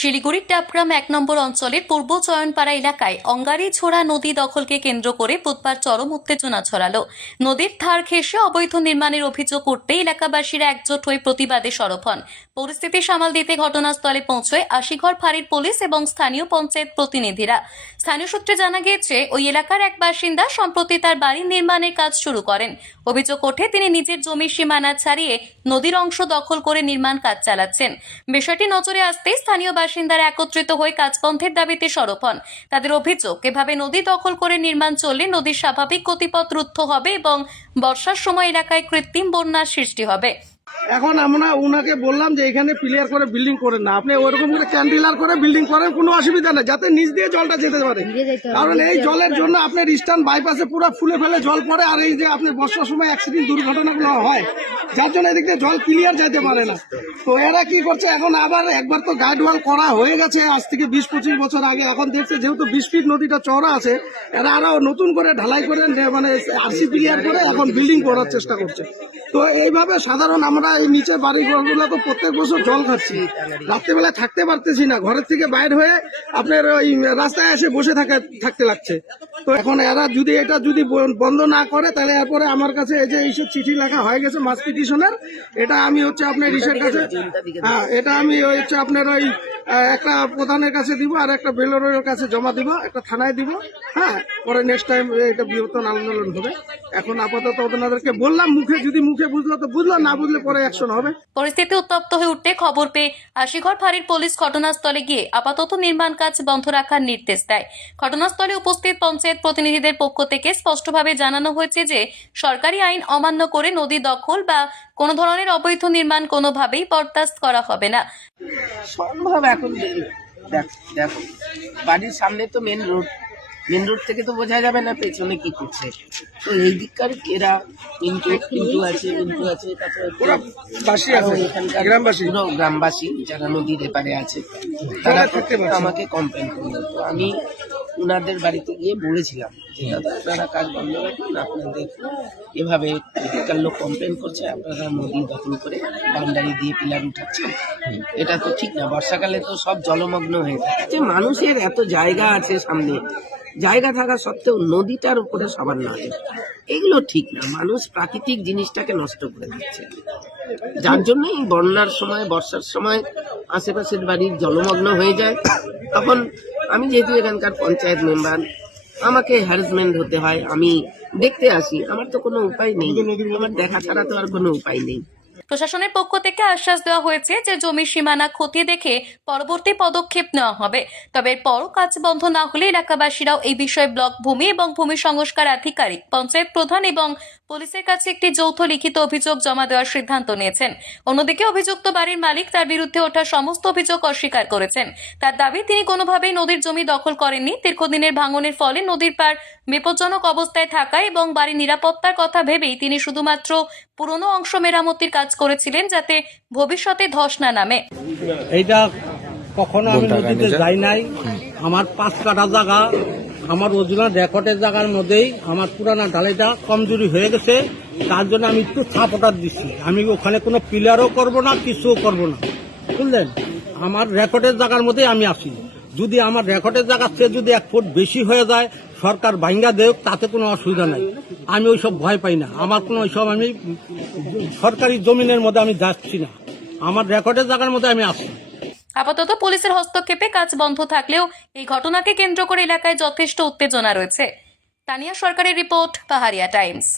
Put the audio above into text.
শিলিগুড়ির টাপগ্রাম ১ নম্বর অঞ্চলের পূর্ব চয়নপাড়া এলাকায় অঙ্গারীছোড়া নদী দখলকে কেন্দ্র করে বুধবার চরম উত্তেজনা ছড়ালো। নদীর ধার ঘেঁষে অবৈধ নির্মাণের অভিযোগ করতে এলাকাবাসীরা একজোট হয়ে প্রতিবাদে সরব হন। পরিস্থিতি সামাল দিতে ঘটনাস্থলে পৌঁছয় আশিঘর ফাঁড়ির পুলিশ এবং স্থানীয় পঞ্চায়েত প্রতিনিধিরা। স্থানীয় সূত্রে জানা গিয়েছে, ওই এলাকার এক বাসিন্দা সম্প্রতি তার বাড়ি নির্মাণের কাজ শুরু করেন। অভিযোগ ওঠে তিনি নিজের জমির সীমানা ছাড়িয়ে নদীর অংশ দখল করে নির্মাণ কাজ চালাচ্ছেন। বিষয়টি নজরে আসতেই স্থানীয় বাসিন্দারা একত্রিত হয়ে কাজ বন্ধের দাবিতে সরব হন। তাদের অভিযোগ, এভাবে নদী দখল করে নির্মাণ চললে নদীর স্বাভাবিক গতিপথ রুদ্ধ হবে এবং বর্ষার সময় এলাকায় কৃত্রিম বন্যার সৃষ্টি হবে। এখন আমরা উনাকে বললাম যে এখানে ক্লিয়ার করে বিল্ডিং করেন না, আপনি ওরকম করে ক্যান্ডিলার করে বিল্ডিং করেন, কোনো অসুবিধা নেই, যাতে নিচ দিয়ে জলটা যেতে পারে। কারণ এই জলের জন্য আপনার ইস্টার্ন বাইপাসে পুরো ফুলে ফেলে জল পড়ে, আর এই যে আপনার বর্ষার সময় অ্যাক্সিডেন্ট দুর্ঘটনাগুলো হয়, যার জন্য এদিক দিয়ে জল ক্লিয়ার যেতে পারে না। তো এরা কি করছে, এখন আবার একবার তো গাইড ওয়াল করা হয়ে গেছে আজ থেকে ২০-২৫ বছর আগে। এখন দেখছে যেহেতু ২০ ফিট নদীটা চওড়া আছে, এরা আরো নতুন করে ঢালাই করে মানে আরসি ক্লিয়ার করে এখন বিল্ডিং করার চেষ্টা করছে। তো এইভাবে সাধারণ আমরা এই নিচে বাড়ি ঘরগুলো তো প্রত্যেক বছর জল খাচ্ছি, রাত্রেবেলা থাকতে পারতেছি না, ঘরের থেকে বাইর হয়ে আপনার ওই রাস্তায় এসে বসে থাকতে লাগছে। তো এখন এরা যদি এটা বন্ধ না করে, তাহলে এরপরে আমার কাছে এই যে এইসব চিঠি লেখা হয়ে গেছে মাস পিটিশনের, এটা আমি হচ্ছে আপনার ইসের কাছে, হ্যাঁ এটা আমি হচ্ছে আপনার ওই একটা প্রধানের কাছে দিব, আর একটা বেলোরের কাছে জমা দিব, একটা থানায় দিব। হ্যাঁ, পরে নেক্সট টাইম এটা বৃহত্তর আন্দোলন হবে। এখন আপাতত ওনাদেরকে বললাম, মুখে বুঝলো তো বুঝলো, না বুঝলে পরে অ্যাকশন হবে। পরিস্থিতি উত্তপ্ত হয়ে উঠতে খবর পেয়ে আশিঘর ফাঁড়ির পুলিশ ঘটনাস্থলে গিয়ে আপাতত নির্মাণ কাজ বন্ধ রাখার নির্দেশ দেয়। ঘটনাস্থলে উপস্থিত পঞ্চায়েত প্রতিনিধিদের পক্ষ থেকে স্পষ্টভাবে জানানো হয়েছে যে সরকারি আইন অমান্য করে নদী দখল বা কোনো ধরনের অবৈধ নির্মাণ কোনোভাবেই বরদাস্ত করা হবে না। সম্ভব এখন দেখো বাড়ির সামনে তো মেন রোড থেকে তো বোঝা যাবে না পেছনে কি করছে। তো এই দিককার এরা কিন্তু আছে এখানকার পুরো গ্রামবাসী যারা নদীর এপারে আছে তারা আমাকে কমপ্লেন করলো। তো আমি ওনাদের বাড়িতে গিয়ে বলেছিলাম যে দাদা আপনারা কাজ বন্ধ রাখুন, আপনাদের এভাবে এদিককার লোক কমপ্লেন করছে, আপনারা নদী দখল করে বাউন্ডারি দিয়ে পিলার উঠাচ্ছেন, এটা তো ঠিক না। বর্ষাকালে তো সব জলমগ্ন হয়ে থাকে। যে মানুষের এত জায়গা আছে সামনে, জায়গা থাকা সত্ত্বেও নদীটার উপরে সবার নজর, এগুলো ঠিক না। মানুষ প্রাকৃতিক জিনিসটাকে নষ্ট করে দিচ্ছে, যার জন্যই বন্যার সময় বর্ষার সময় আশেপাশের বাড়ির জলমগ্ন হয়ে যায়। তখন আমি যেহেতু এখানকার পঞ্চায়েত মেম্বার, আমাকে হ্যারাসমেন্ট হতে হয়, আমি দেখতে আসি, আমার তো কোনো উপায় নেই, আমার দেখা ছাড়া তো আর কোনো উপায় নেই। প্রশাসনের পক্ষ থেকে আশ্বাস দেওয়া হয়েছে যে জমির সীমানা খতিয়ে দেখে পরবর্তী পদক্ষেপ নেওয়া হবে। তবে এরপরও কাজ বন্ধ না হলে এলাকাবাসীরাও এই বিষয়ে ব্লক ভূমি এবং ভূমি সংস্কার আধিকারিক, পঞ্চায়েত প্রধান এবং পুলিশের কাছে একটি যৌথ লিখিত অভিযোগ জমা দেওয়ার সিদ্ধান্ত নিয়েছেন। অন্যদিকে অভিযুক্ত বাড়ির মালিক তার বিরুদ্ধে ওঠা সমস্ত অভিযোগ অস্বীকার করেছেন। তার দাবি, তিনি কোনোভাবেই নদীর জমি দখল করেননি। দীর্ঘদিনের ভাঙনের ফলে নদীর পাড় বিপজ্জনক অবস্থায় থাকায় এবং বাড়ির নিরাপত্তার কথা ভেবেই তিনি শুধুমাত্র পুরনো অংশ মেরামতির কাজ করেছিলেন, যাতে ভবিষ্যতে ধস না নামে। এইটা কখনো আমি নদীতে যাই নাই। আমার 5 কাঠা জায়গা, আমার অরিজিনাল রেকর্ডের জায়গার মধ্যেই আমার পুরানা ঢালাইটা কমজোরি হয়ে গেছে, তার জন্য আমি একটু ছাপটার দিচ্ছি। আমি ওখানে কোনো পিলারও করব না, কিছুও করব না, বুঝলেন। আমার রেকর্ডের জায়গার মধ্যেই আমি আসি। যদি আমার রেকর্ডের জায়গার চেয়ে যদি 1 ফুট বেশি হয়ে যায়, সরকার ভাঙ্গা দেয়, তাতে কোনো অসুবিধা নাই। আমি ওইসব ভয় পাই না, আমার কোনো ওইসব আমি সরকারি জমিনের মধ্যে আমি যাচ্ছি না, আমার রেকর্ডের জায়গার মধ্যে আমি আসি। আপাতত পুলিশের হস্তক্ষেপে কাজ বন্ধ থাকলেও এই ঘটনাকে কেন্দ্র করে এলাকায় যথেষ্ট উত্তেজনা রয়েছে। তানিয়া সরকারের রিপোর্ট, পাহাড়িয়া টাইমস।